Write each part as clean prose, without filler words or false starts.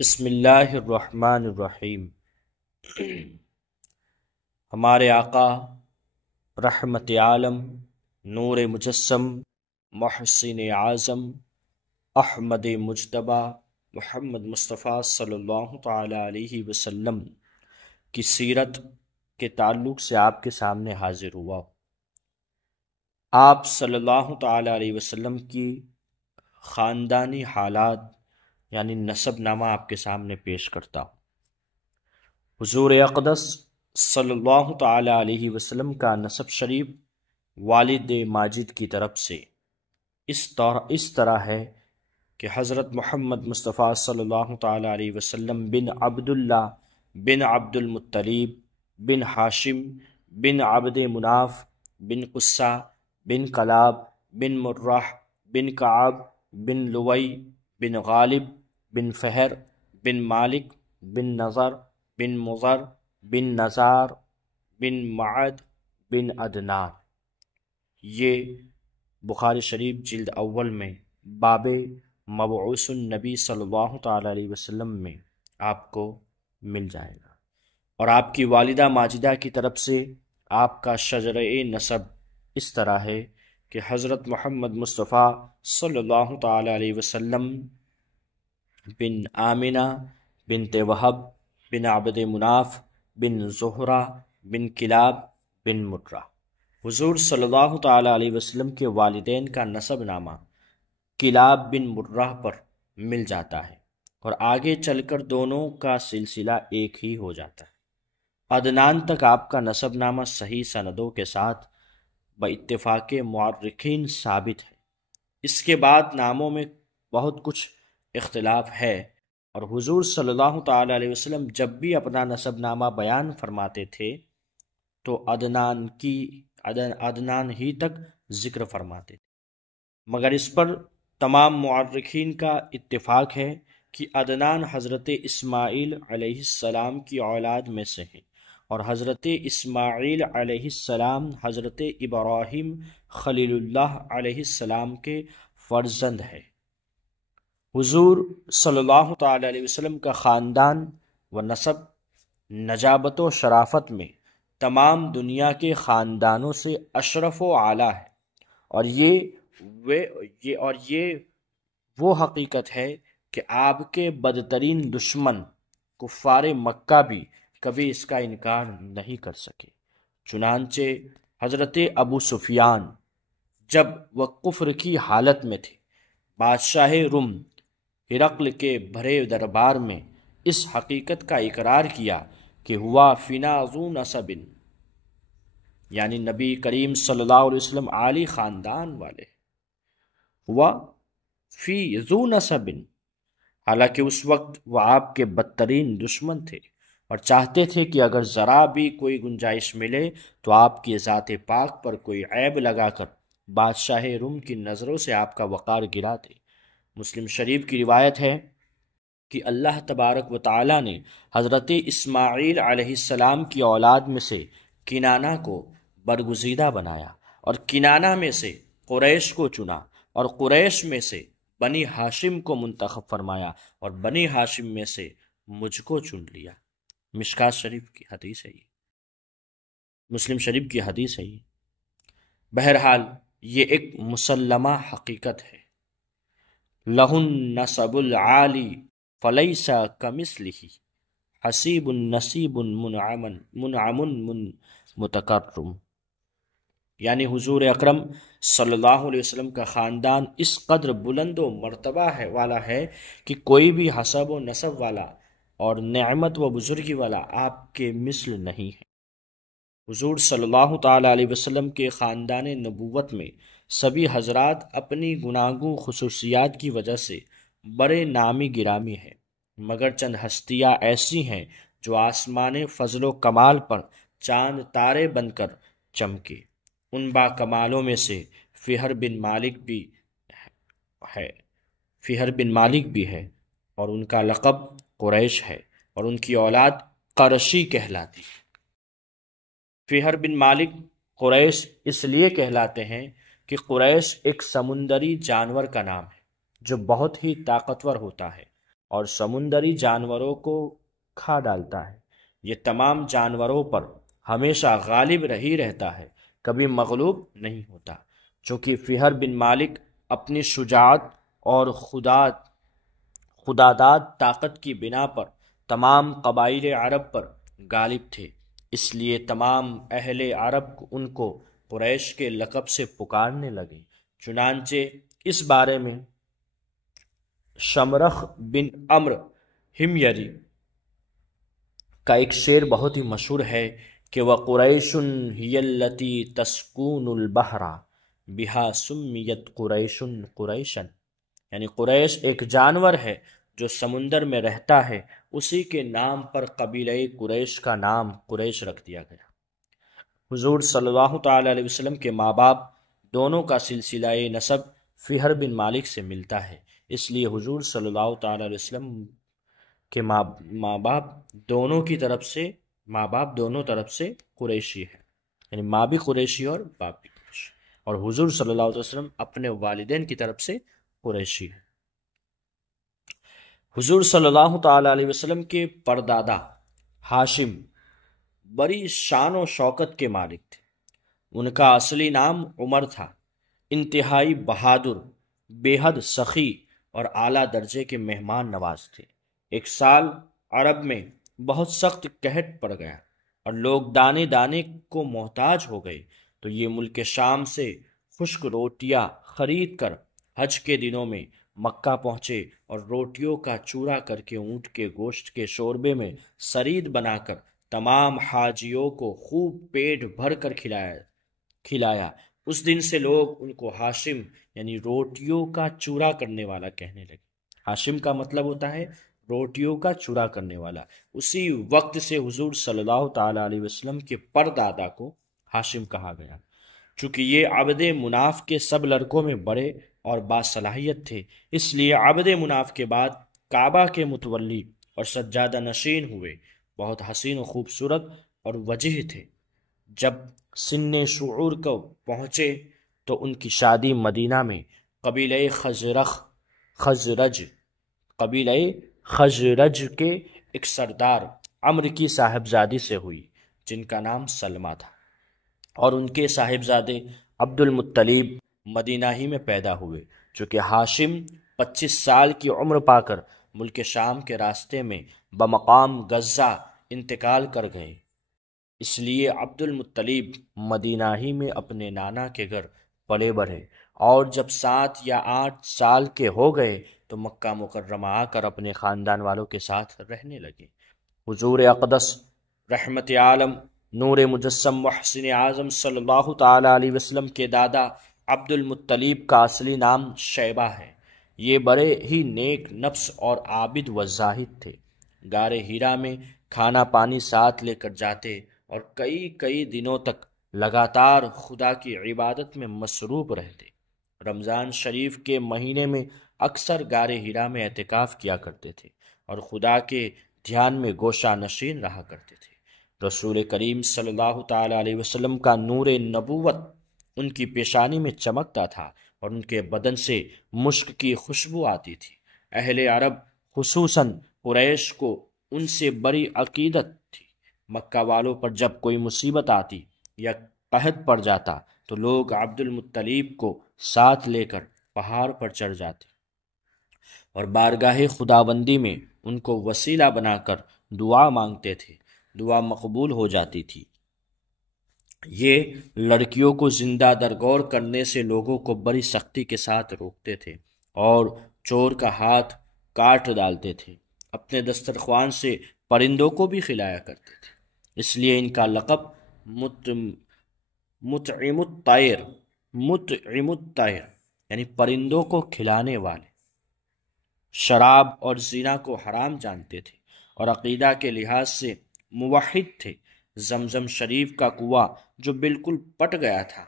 بسم اللہ الرحمن الرحیم۔ ہمارے آقا رحمت عالم، نور مجسم، محسن اعظم، احمد مجتبی محمد مصطفیٰ صلی اللہ تعالی علیہ وسلم کی سیرت کے تعلق سے آپ کے سامنے حاضر ہوا۔ آپ صلی اللہ تعالی علیہ وسلم کی خاندانی حالات یعنی نسب نامہ آپ کے سامنے پیش کرتا ہوں۔ حضور اقدس صلی اللہ تعالی علیہ وسلم کا نسب شریف والد ماجد کی طرف سے اس طرح ہے کہ حضرت محمد مصطفیٰ صلی اللہ تعالی علیہ وسلم بن عبداللہ بن عبد المطلب بن ہاشم بن عبد مناف بن قصہ بن کلاب بن مرہ بن کعب بن لوئی بن غالب بن فہر بن مالک بن نظر بن مضر بن نزار بن معد بن عدنان۔ یہ بخاری شریف جلد اول میں باب مبعوث النبی صلی اللہ تعالی علیہ وسلم میں آپ کو مل جائے گا۔ اور آپ کی والدہ ماجدہ کی طرف سے آپ کا شجرہ نسب اس طرح ہے کہ حضرت محمد مصطفیٰ صلی اللہ تعالی علیہ وسلم بن آمنہ بنت وہب بن عبد مناف بن زہرہ بن کلاب بن مرہ۔ حضور صلی اللہ تعالی علیہ وسلم کے والدین کا نسب نامہ کلاب بن مرہ پر مل جاتا ہے اور آگے چل کر دونوں کا سلسلہ ایک ہی ہو جاتا ہے۔ عدنان تک آپ کا نسب نامہ صحیح سندوں کے ساتھ باتفاق مورخین ثابت ہے۔ اس کے بعد ناموں میں بہت کچھ اختلاف ہے، اور حضور صلی اللہ تعالی علیہ وسلم جب بھی اپنا نسب نامہ بیان فرماتے تھے تو عدنان ہی تک ذکر فرماتے تھے، مگر اس پر تمام مورخین کا اتفاق ہے کہ عدنان حضرت اسماعیل علیہ السلام کی اولاد میں سے ہیں، اور حضرت اسماعیل علیہ السلام حضرت ابراہیم خلیل اللہ علیہ السلام کے فرزند ہیں۔ حضور صلی اللہ تعالی علیہ وسلم کا خاندان و نسب نجابت و شرافت میں تمام دنیا کے خاندانوں سے اشرف و اعلیٰ ہے، اور یہ وہ حقیقت ہے کہ آپ کے بدترین دشمن کفار مکہ بھی کبھی اس کا انکار نہیں کر سکے۔ چنانچہ حضرت ابو سفیان جب وہ کفر کی حالت میں تھے، بادشاہ روم ہرقل کے بھرے دربار میں اس حقیقت کا اقرار کیا کہ ہوا فینا ذو نسب، یعنی نبی کریم صلی اللہ علیہ وسلم عالی خاندان والے، ہوا فی ذو نسب، حالانکہ اس وقت وہ آپ کے بدترین دشمن تھے اور چاہتے تھے کہ اگر ذرا بھی کوئی گنجائش ملے تو آپ کی ذات پاک پر کوئی عیب لگا کر بادشاہ روم کی نظروں سے آپ کا وقار گرا دے۔ مسلم شریف کی روایت ہے کہ اللہ تبارک و تعالی نے حضرت اسماعیل علیہ السلام کی اولاد میں سے کنانہ کو برگزیدہ بنایا، اور کنانہ میں سے قریش کو چنا، اور قریش میں سے بنی ہاشم کو منتخب فرمایا، اور بنی ہاشم میں سے مجھ کو چن لیا۔ مشکات شریف کی حدیث ہے یہ، مسلم شریف کی حدیث ہے یہ۔ بہرحال یہ ایک مسلمہ حقیقت ہے۔ لہن نسب العالی فلیس کمثلہ حسیب نصیب منعم متکرم، یعنی حضور اکرم صلی اللہ علیہ وسلم کا خاندان اس قدر بلند و مرتبہ والا ہے کہ کوئی بھی حسب و نسب والا اور نعمت و بزرگی والا آپ کے مثل نہیں ہے۔ حضور صلی اللہ تعالی علیہ وسلم کے خاندان نبوت میں سبھی حضرات اپنی گناگوں خصوصیات کی وجہ سے بڑے نامی گرامی ہیں، مگر چند ہستیاں ایسی ہیں جو آسمان فضل و کمال پر چاند تارے بن کر چمکے۔ ان با کمالوں میں سے فہر بن مالک بھی ہے، اور ان کا لقب قریش ہے، اور ان کی اولاد قرشی کہلاتی ہے۔ فہر بن مالک قریش اس لیے کہلاتے ہیں کہ قریش ایک سمندری جانور کا نام ہے جو بہت ہی طاقتور ہوتا ہے اور سمندری جانوروں کو کھا ڈالتا ہے۔ یہ تمام جانوروں پر ہمیشہ غالب ہی رہتا ہے، کبھی مغلوب نہیں ہوتا۔ چونکہ فہر بن مالک اپنی شجاعت اور خداداد طاقت کی بنا پر تمام قبائل عرب پر غالب تھے، اس لیے تمام اہل عرب ان کو قریش کے لقب سے پکارنے لگے۔ چنانچہ اس بارے میں شمرخ بن عمرو ہمیری کا ایک شعر بہت ہی مشہور ہے کہ وَقُرَيْشٌ هِيَ الَّتِي تَسْكُونُ الْبَحْرَ بِهَا سُمِّيَتْ قُرَيْشٌ قُرَيْشًا، یعنی قریش ایک جانور ہے جو سمندر میں رہتا ہے، اسی کے نام پر قبیلہ قریش کا نام قریش رکھ دیا گیا۔ حضور صلی اللہ تعالی علیہ وسلم کے ماں باپ دونوں کا سلسلہ نسب فہر بن مالک سے ملتا ہے، اس لیے حضور صلی اللہ تعالی علیہ وسلم کے ماں باپ دونوں طرف سے قریشی ہے، یعنی ماں بھی قریشی اور باپ بھی قریشی، اور حضور صلی اللہ علیہ وسلم اپنے والدین کی طرف سے قریشی ہے۔ حضور صلی اللہ تعالی علیہ وسلم کے پردادا ہاشم بڑی شان و شوکت کے مالک تھے۔ ان کا اصلی نام عمر تھا۔ انتہائی بہادر، بے حد سخی اور اعلیٰ درجے کے مہمان نواز تھے۔ ایک سال عرب میں بہت سخت قحط پڑ گیا اور لوگ دانے دانے کو محتاج ہو گئے، تو یہ ملک شام سے خشک روٹیاں خرید کر حج کے دنوں میں مکہ پہنچے اور روٹیوں کا چورا کر کے اونٹ کے گوشت کے شوربے میں سرید بنا کر تمام حاجیوں کو خوب پیٹ بھر کر کھلایا۔ اس دن سے لوگ ان کو ہاشم یعنی روٹیوں کا چورا کرنے والا کہنے لگے۔ ہاشم کا مطلب ہوتا ہے روٹیوں کا چورا کرنے والا۔ اسی وقت سے حضور صلی اللہ تعالی علیہ وسلم کے پردادا کو ہاشم کہا گیا۔ چونکہ یہ عبد مناف کے سب لڑکوں میں بڑے اور باصلاحیت تھے، اس لیے عبد مناف کے بعد کعبہ کے متولی اور سجادہ نشین ہوئے۔ بہت حسین و خوبصورت اور وجیح تھے۔ جب سن شعور کو پہنچے تو ان کی شادی مدینہ میں قبیلہ خزرج کے ایک سردار عمرو کی صاحبزادی سے ہوئی جن کا نام سلمہ تھا، اور ان کے صاحبزادے عبد المطلب مدینہ ہی میں پیدا ہوئے۔ چونکہ ہاشم 25 سال کی عمر پا کر ملک شام کے راستے میں بمقام غزہ انتقال کر گئے، اس لیے عبد المطلب مدینہ ہی میں اپنے نانا کے گھر پلے بڑھے، اور جب 7 یا 8 سال کے ہو گئے تو مکہ مکرمہ آ کر اپنے خاندان والوں کے ساتھ رہنے لگے۔ حضور اقدس رحمت عالم نور مجسم محسن اعظم صلی اللہ تعالی علیہ وسلم کے دادا عبد المطلب کا اصلی نام شیبہ ہے۔ یہ بڑے ہی نیک نفس اور عابد و زاہد تھے۔ غار ہیرا میں کھانا پانی ساتھ لے کر جاتے اور کئی دنوں تک لگاتار خدا کی عبادت میں مصروف رہتے۔ رمضان شریف کے مہینے میں اکثر غار ہیرا میں اعتکاف کیا کرتے تھے اور خدا کے دھیان میں گوشہ نشین رہا کرتے تھے۔ رسول کریم صلی اللہ تعالی علیہ وسلم کا نور نبوت ان کی پیشانی میں چمکتا تھا اور ان کے بدن سے مشک کی خوشبو آتی تھی۔ اہل عرب خصوصاً قریش کو ان سے بڑی عقیدت تھی۔ مکہ والوں پر جب کوئی مصیبت آتی یا قحط پڑ جاتا تو لوگ عبد المطلب کو ساتھ لے کر پہاڑ پر چڑھ جاتے اور بارگاہ خداوندی میں ان کو وسیلہ بنا کر دعا مانگتے تھے۔ دعا مقبول ہو جاتی تھی۔ یہ لڑکیوں کو زندہ درگور کرنے سے لوگوں کو بڑی سختی کے ساتھ روکتے تھے اور چور کا ہاتھ کاٹ ڈالتے تھے۔ اپنے دسترخوان سے پرندوں کو بھی کھلایا کرتے تھے، اس لیے ان کا لقب مطعم الطیر یعنی پرندوں کو کھلانے والے۔ شراب اور زنا کو حرام جانتے تھے اور عقیدہ کے لحاظ سے موحد تھے۔ زمزم شریف کا کنواں جو بالکل پٹ گیا تھا،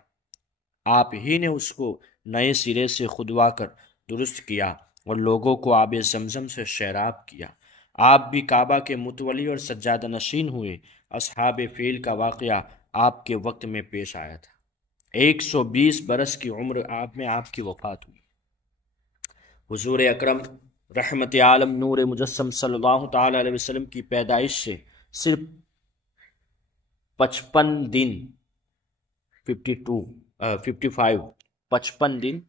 آپ ہی نے اس کو نئے سرے سے کھدوا کر درست کیا اور لوگوں کو آب زمزم سے سیراب کیا۔ آپ بھی کعبہ کے متولی اور سجادہ نشین ہوئے۔ اصحاب فیل کا واقعہ آپ کے وقت میں پیش آیا تھا۔ 120 برس کی عمر آپ کی وفات ہوئی۔ حضور اکرم رحمت عالم نور مجسم صلی اللہ تعالی علیہ وسلم کی پیدائش سے صرف 55 دن 55 دن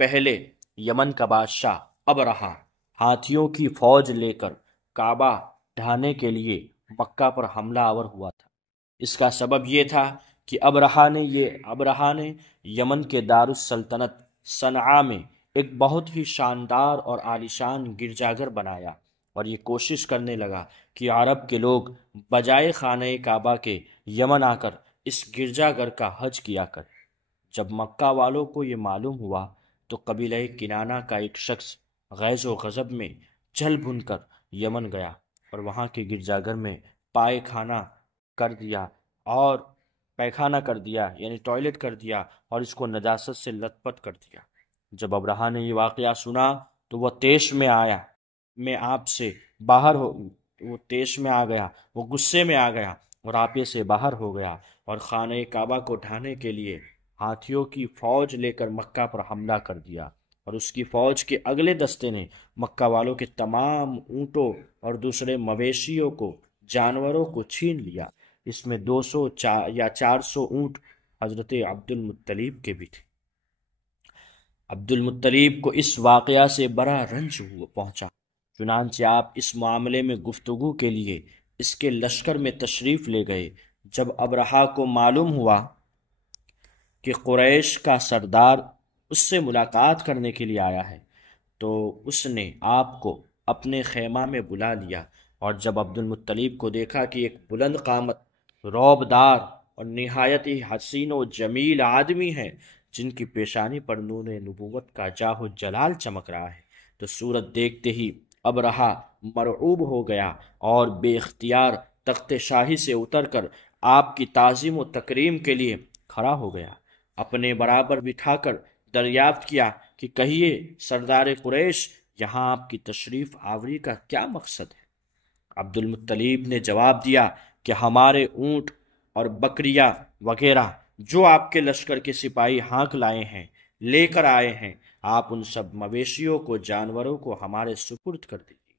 پہلے یمن کا بادشاہ ابرہہ ہاتھیوں کی فوج لے کر کعبہ ڈھانے کے لیے مکہ پر حملہ آور ہوا تھا۔ اس کا سبب یہ تھا کہ ابرہہ نے یمن کے دارالسلطنت صنعاء میں ایک بہت ہی شاندار اور عالیشان گرجا گھر بنایا اور یہ کوشش کرنے لگا کہ عرب کے لوگ بجائے خانہ کعبہ کے یمن آ کر اس گرجا گھر کا حج کیا کر۔ جب مکہ والوں کو یہ معلوم ہوا تو قبیلہ کنانہ کا ایک شخص غیظ و غضب میں جل بھن کر یمن گیا اور وہاں کے گرجا گھر میں پیخانہ کر دیا یعنی ٹوائلٹ کر دیا اور اس کو نجاست سے لت پت کر دیا۔ جب ابرہہ نے یہ واقعہ سنا تو وہ تیش میں آ گیا، وہ غصے میں آ گیا اور آپے سے باہر ہو گیا اور خانہ کعبہ کو ڈھانے کے لیے ہاتھیوں کی فوج لے کر مکہ پر حملہ کر دیا، اور اس کی فوج کے اگلے دستے نے مکہ والوں کے تمام اونٹوں اور دوسرے مویشیوں کو، جانوروں کو چھین لیا۔ اس میں 200 یا 400 اونٹ حضرت عبد المطلب کے بھی تھے۔ عبد المطلب کو اس واقعہ سے بڑا رنج پہنچا، چنانچہ آپ اس معاملے میں گفتگو کے لیے اس کے لشکر میں تشریف لے گئے۔ جب ابرہہ کو معلوم ہوا کہ قریش کا سردار اس سے ملاقات کرنے کے لیے آیا ہے تو اس نے آپ کو اپنے خیمہ میں بلا لیا، اور جب عبد المطلب کو دیکھا کہ ایک بلند قامت، رعبدار اور نہایت ہی حسین و جمیل آدمی ہے جن کی پیشانی پر نور نبوت کا جاہ و جلال چمک رہا ہے، تو صورت دیکھتے ہی ابرہہ مرعوب ہو گیا اور بے اختیار تخت شاہی سے اتر کر آپ کی تعظیم و تکریم کے لیے کھڑا ہو گیا۔ اپنے برابر بٹھا کر دریافت کیا کہ کہیے سردار قریش، یہاں آپ کی تشریف آوری کا کیا مقصد ہے؟ عبد المطلب نے جواب دیا کہ ہمارے اونٹ اور بکریاں وغیرہ جو آپ کے لشکر کے سپاہی ہانک لائے ہیں، لے کر آئے ہیں، آپ ان سب مویشیوں کو، جانوروں کو ہمارے سپرد کر دیجیے۔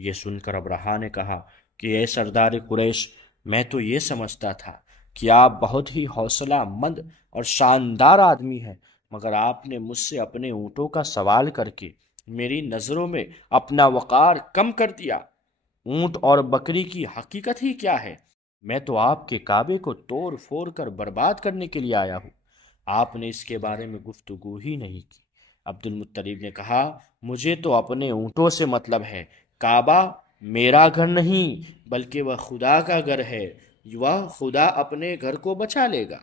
یہ سن کر ابرہہ نے کہا کہ اے سردار قریش، میں تو یہ سمجھتا تھا کہ آپ بہت ہی حوصلہ مند اور شاندار آدمی ہیں، مگر آپ نے مجھ سے اپنے اونٹوں کا سوال کر کے میری نظروں میں اپنا وقار کم کر دیا۔ اونٹ اور بکری کی حقیقت ہی کیا ہے؟ میں تو آپ کے کعبے کو توڑ پھوڑ کر برباد کرنے کے لیے آیا ہوں، آپ نے اس کے بارے میں گفتگو ہی نہیں کی۔ عبد المطلب نے کہا مجھے تو اپنے اونٹوں سے مطلب ہے، کعبہ میرا گھر نہیں بلکہ وہ خدا کا گھر ہے، وہ خدا اپنے گھر کو بچا لے گا۔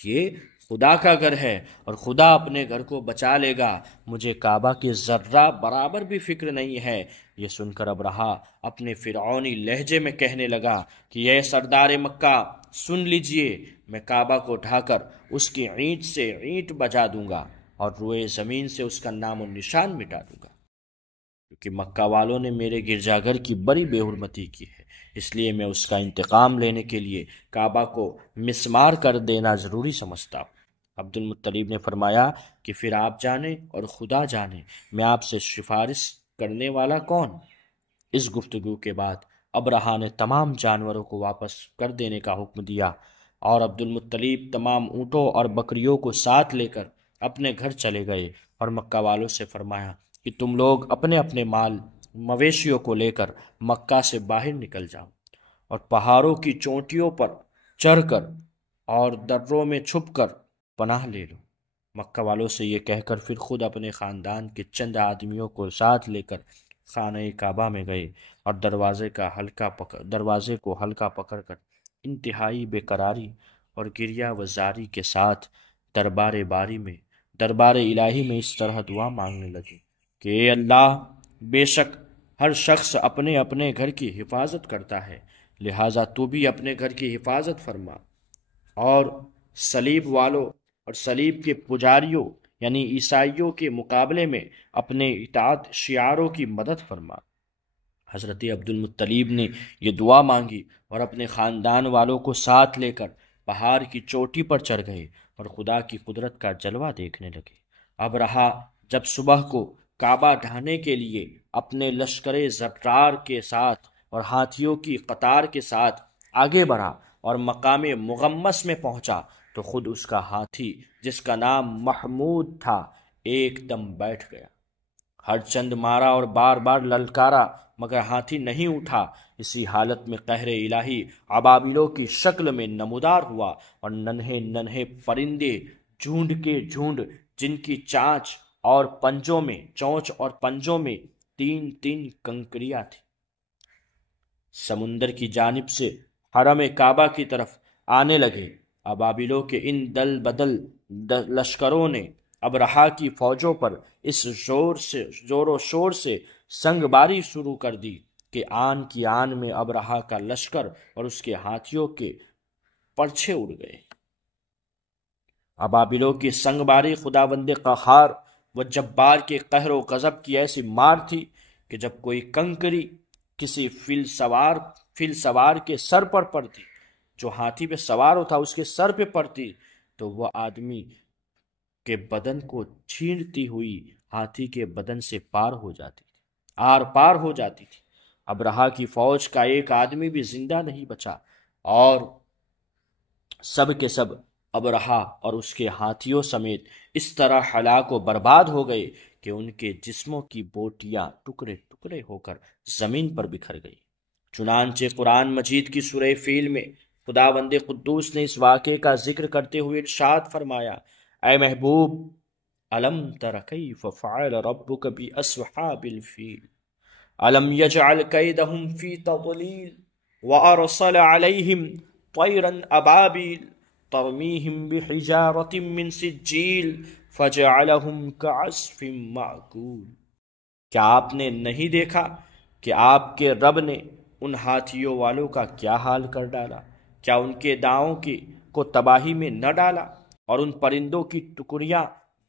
یہ خدا کا گھر ہے اور خدا اپنے گھر کو بچا لے گا، مجھے کعبہ کے ذرہ برابر بھی فکر نہیں ہے۔ یہ سن کر ابرہہ اپنے فرعونی لہجے میں کہنے لگا کہ اے سردار مکہ، سن لیجئے، میں کعبہ کو ڈھا کر اس کی اینٹ سے اینٹ بجا دوں گا اور روئے زمین سے اس کا نام و نشان مٹا دوں گا، کیونکہ مکہ والوں نے میرے گرجا گھر کی بڑی بے حرمتی کی ہے، اس لیے میں اس کا انتقام لینے کے لیے کعبہ کو مسمار کر دینا ضروری سمجھتا ہوں۔ عبد المطلب نے فرمایا کہ پھر آپ جانے اور خدا جانے میں آپ سے سفارش کرنے والا کون؟ اس گفتگو کے بعد ابرہہ نے تمام جانوروں کو واپس کر دینے کا حکم دیا اور عبد المطلب تمام اونٹوں اور بکریوں کو ساتھ لے کر اپنے گھر چلے گئے اور مکہ والوں سے فرمایا کہ تم لوگ اپنے اپنے مال مویشیوں کو لے کر مکہ سے باہر نکل جاؤ اور پہاڑوں کی چوٹیوں پر چڑھ کر اور دروں میں چھپ کر پناہ لے لو۔ مکہ والوں سے یہ کہہ کر پھر خود اپنے خاندان کے چند آدمیوں کو ساتھ لے کر خانہ کعبہ میں گئے اور دروازے کو ہلکا پکڑ کر انتہائی بے قراری اور گریہ و زاری کے ساتھ دربار الہی میں اس طرح دعا مانگنے لگے کہ اے اللہ، بے شک ہر شخص اپنے اپنے گھر کی حفاظت کرتا ہے، لہٰذا تو بھی اپنے گھر کی حفاظت فرما اور صلیب والوں اور صلیب کے پجاریوں یعنی عیسائیوں کے مقابلے میں اپنے اطاعت شعاروں کی مدد فرما۔ حضرت عبد المطلب نے یہ دعا مانگی اور اپنے خاندان والوں کو ساتھ لے کر پہاڑ کی چوٹی پر چڑھ گئے اور خدا کی قدرت کا جلوہ دیکھنے لگے۔ ابرہہ جب صبح کو کعبہ ڈھانے کے لیے اپنے لشکر زبرار کے ساتھ اور ہاتھیوں کی قطار کے ساتھ آگے بڑھا اور مقام مغمس میں پہنچا تو خود اس کا ہاتھی جس کا نام محمود تھا ایک دم بیٹھ گیا۔ ہر چند مارا اور بار بار للکارا مگر ہاتھی نہیں اٹھا۔ اسی حالت میں قہر الہی ابابیلوں کی شکل میں نمودار ہوا اور ننھے ننھے پرندے جھنڈ کے جھنڈ جن کی چونچ اور پنجوں میں تین تین کنکریاں تھی سمندر کی جانب سے حرم کعبہ کی طرف آنے لگے۔ ابابیلوں کے ان دل بدل لشکروں نے ابرہا کی فوجوں پر اس زور و شور سے سنگ باری شروع کر دی کہ آن کی آن میں ابرہا کا لشکر اور اس کے ہاتھیوں کے پرچھے اڑ گئے۔ ابابیلوں کی سنگ باری خداوند قہار و جبار کے قہر و غضب کی ایسی مار تھی کہ جب کوئی کنکری کسی فیل سوار کے سر پر پڑتی، جو ہاتھی پہ سوار ہوتا اس کے سر پہ پڑتی، تو وہ آدمی کے بدن کو چھینتی ہوئی ہاتھی کے بدن سے آر پار ہو جاتی تھی۔ ابرہا کی فوج کا ایک آدمی بھی زندہ نہیں بچا اور سب کے سب ابرہا اور اس کے ہاتھیوں سمیت اس طرح ہلاک و برباد ہو گئے کہ ان کے جسموں کی بوٹیاں ٹکڑے ٹکڑے ہو کر زمین پر بکھر گئی۔ چنانچہ قرآن مجید کی سورہ فیل میں خداوند قدوس نے اس واقعے کا ذکر کرتے ہوئے ارشاد فرمایا، اے محبوب، الم تر کیف فعل ربک باصحاب الفیل الم یجعل کیدہم فی تضلیل وارسل علیہم طیرا ابابیل ترمیہم بحجارۃ من سجیل فجعلہم کعصف مأکول۔ کیا آپ نے نہیں دیکھا کہ آپ کے رب نے ان ہاتھیوں والوں کا کیا حال کر ڈالا؟ کیا ان کے داؤں کو تباہی میں نہ ڈالا اور ان پرندوں کی ٹکڑیاں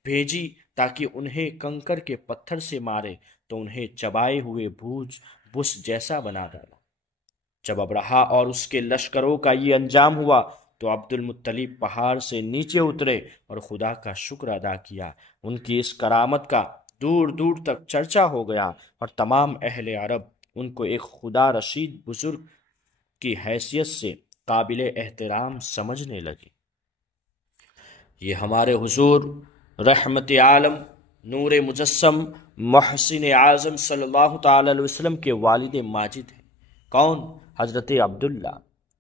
بھیجی تاکہ انہیں کنکر کے پتھر سے مارے تو انہیں چبائے ہوئے بھوس جیسا بنا ڈالا۔ جب ابرہا اور اس کے لشکروں کا یہ انجام ہوا تو عبد المطلب پہاڑ سے نیچے اترے اور خدا کا شکر ادا کیا۔ ان کی اس کرامت کا دور دور تک چرچا ہو گیا اور تمام اہل عرب ان کو ایک خدا رشید بزرگ کی حیثیت سے قابل احترام سمجھنے لگے۔ یہ ہمارے حضور رحمت عالم نور مجسم محسن اعظم صلی اللہ تعالی علیہ وسلم کے والد ماجد ہیں۔ کون؟ حضرت عبداللہ۔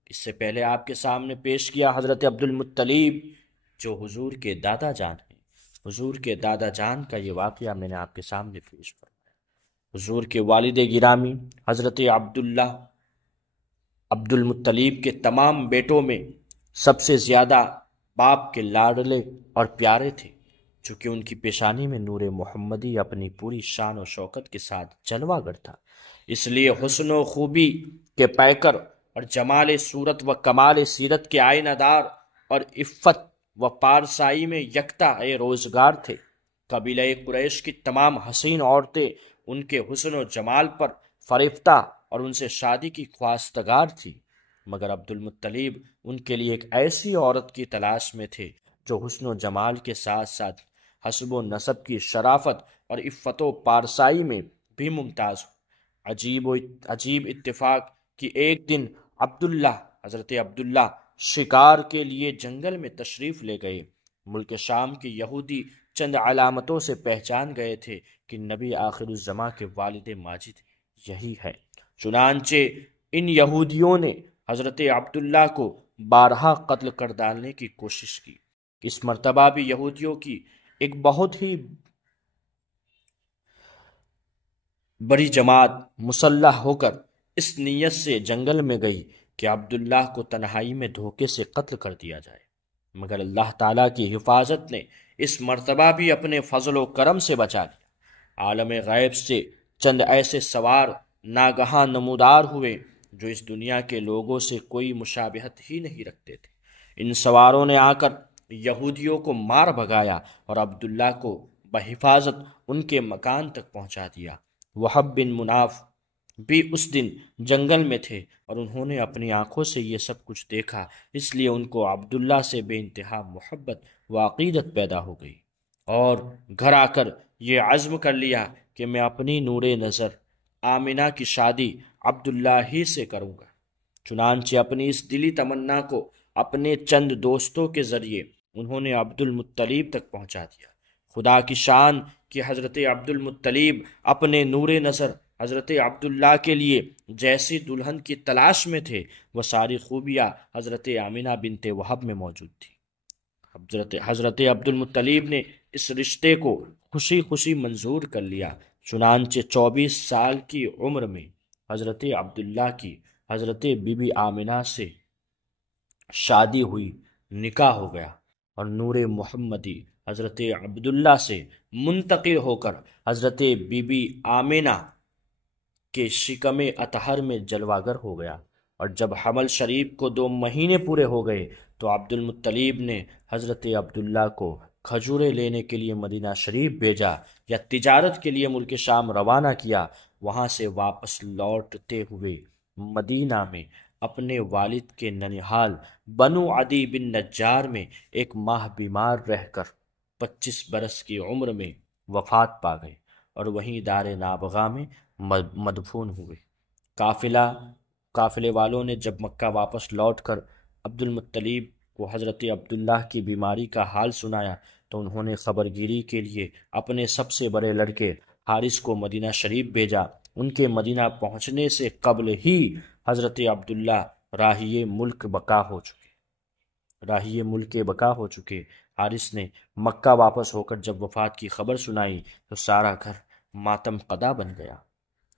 اس سے پہلے آپ کے سامنے پیش کیا حضرت عبد المطلب جو حضور کے دادا جان ہیں۔ حضور کے دادا جان کا یہ واقعہ میں نے آپ کے سامنے پیش فرمایا۔ حضور کے والد گرامی حضرت عبداللہ عبد المطلب کے تمام بیٹوں میں سب سے زیادہ باپ کے لاڈلے اور پیارے تھے، چونکہ ان کی پیشانی میں نور محمدی اپنی پوری شان و شوکت کے ساتھ جلوہ گر تھا، اس لیے حسن و خوبی کے پیکر اور جمال صورت و کمال سیرت کے آئینہ دار اور عفت و پارسائی میں یکتا روزگار تھے۔ قبیلہ قریش کی تمام حسین عورتیں ان کے حسن و جمال پر فریفتہ اور ان سے شادی کی خواستگار تھی، مگر عبد المطلب ان کے لیے ایک ایسی عورت کی تلاش میں تھے جو حسن و جمال کے ساتھ ساتھ حسب و نسب کی شرافت اور عفت و پارسائی میں بھی ممتاز ہو۔ عجیب اتفاق کہ ایک دن حضرت عبداللہ شکار کے لیے جنگل میں تشریف لے گئے۔ ملک شام کے یہودی چند علامتوں سے پہچان گئے تھے کہ نبی آخر الزماں کے والد ماجد یہی ہے۔ چنانچہ ان یہودیوں نے حضرت عبداللہ کو بارہا قتل کر ڈالنے کی کوشش کی۔ اس مرتبہ بھی یہودیوں کی ایک بہت ہی بڑی جماعت مسلح ہو کر اس نیت سے جنگل میں گئی کہ عبداللہ کو تنہائی میں دھوکے سے قتل کر دیا جائے، مگر اللہ تعالیٰ کی حفاظت نے اس مرتبہ بھی اپنے فضل و کرم سے بچا لیا۔ عالم غیب سے چند ایسے سوار ناگہاں نمودار ہوئے جو اس دنیا کے لوگوں سے کوئی مشابہت ہی نہیں رکھتے تھے۔ ان سواروں نے آ کر یہودیوں کو مار بھگایا اور عبداللہ کو بحفاظت ان کے مکان تک پہنچا دیا۔ وہب بن مناف بھی اس دن جنگل میں تھے اور انہوں نے اپنی آنکھوں سے یہ سب کچھ دیکھا، اس لیے ان کو عبداللہ سے بے انتہا محبت و عقیدت پیدا ہو گئی۔ اور گھر آ کر یہ عزم کر لیا کہ میں اپنی نور نظر آمنہ کی شادی عبداللہ ہی سے کروں گا۔ چنانچہ اپنی اس دلی تمنا کو اپنے چند دوستوں کے ذریعے انہوں نے عبد المطلیب تک پہنچا دیا۔ خدا کی شان کہ حضرت عبد المطلیب اپنے نور نظر حضرت عبداللہ کے لیے جیسی دلہن کی تلاش میں تھے، وہ ساری خوبیاں حضرت آمنہ بنت وہب میں موجود تھی۔ حضرت عبد المطلیب نے اس رشتے کو خوشی خوشی منظور کر لیا۔ چنانچہ 24 سال کی عمر میں حضرت عبداللہ کی حضرت بی بی آمنہ سے شادی ہوئی، نکاح ہو گیا، اور نور محمدی حضرت عبداللہ سے منتقل ہو کر حضرت بی بی آمنہ کے شکم اطہر میں جلواگر ہو گیا۔ اور جب حمل شریف کو 2 مہینے پورے ہو گئے تو عبد المطلیب نے حضرت عبداللہ کو کھجورے لینے کے لیے مدینہ شریف بھیجا یا تجارت کے لیے ملک شام روانہ کیا۔ وہاں سے واپس لوٹتے ہوئے مدینہ میں اپنے والد کے ننھال بنو عدی بن نجار میں 1 ماہ بیمار رہ کر 25 برس کی عمر میں وفات پا گئے اور وہیں دار نابغہ میں مدفون ہوئے۔ قافلے والوں نے جب مکہ واپس لوٹ کر عبد المطلیب کو حضرت عبداللہ کی بیماری کا حال سنایا تو انہوں نے خبر گیری کے لیے اپنے سب سے بڑے لڑکے حارث کو مدینہ شریف بھیجا۔ ان کے مدینہ پہنچنے سے قبل ہی حضرت عبداللہ راہی ملک بقا ہو چکے۔ حارث نے مکہ واپس ہو کر جب وفات کی خبر سنائی تو سارا گھر ماتم قدا بن گیا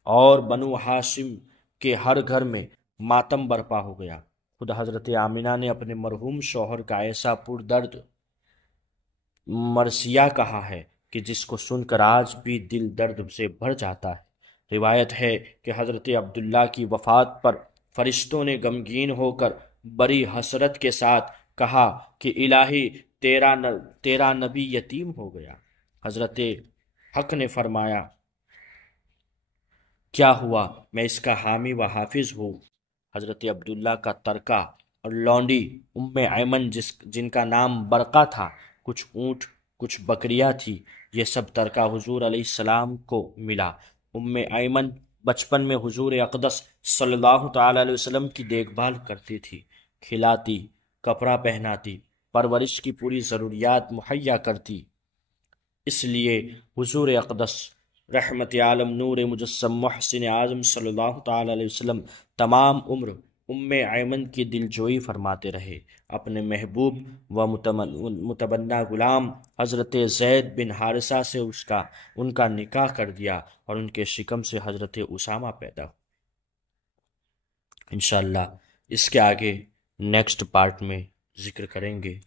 اور بنو ہاشم کے ہر گھر میں ماتم برپا ہو گیا۔ خود حضرت آمنہ نے اپنے مرحوم شوہر کا ایسا پردرد مرثیہ کہا ہے کہ جس کو سن کر آج بھی دل درد سے بھر جاتا ہے۔ روایت ہے کہ حضرت عبداللہ کی وفات پر فرشتوں نے غمگین ہو کر بڑی حسرت کے ساتھ کہا کہ الہی تیرا نبی یتیم ہو گیا۔ حضرت حق نے فرمایا کیا ہوا، میں اس کا حامی و حافظ ہوں۔ حضرت عبداللہ کا ترکہ اور لونڈی ایمن جن کا نام برقہ تھا، کچھ اونٹ کچھ بکریاں تھی، یہ سب ترکہ حضور علیہ السلام کو ملا۔ ایمن بچپن میں حضور اقدس صلی اللہ تعالی علیہ وسلم کی دیکھ بھال کرتی تھی، کھلاتی، کپڑا پہناتی، پرورش کی پوری ضروریات مہیا کرتی۔ اس لیے حضور اقدس رحمت عالم نور مجسم محسن اعظم صلی اللہ تعالی علیہ وسلم تمام عمر ایمن کی دلجوئی فرماتے رہے۔ اپنے محبوب و متبنہ غلام حضرت زید بن حارثہ سے ان کا نکاح کر دیا اور ان کے شکم سے حضرت اسامہ پیدا ہو۔ انشاءاللہ اس کے آگے نیکسٹ پارٹ میں ذکر کریں گے۔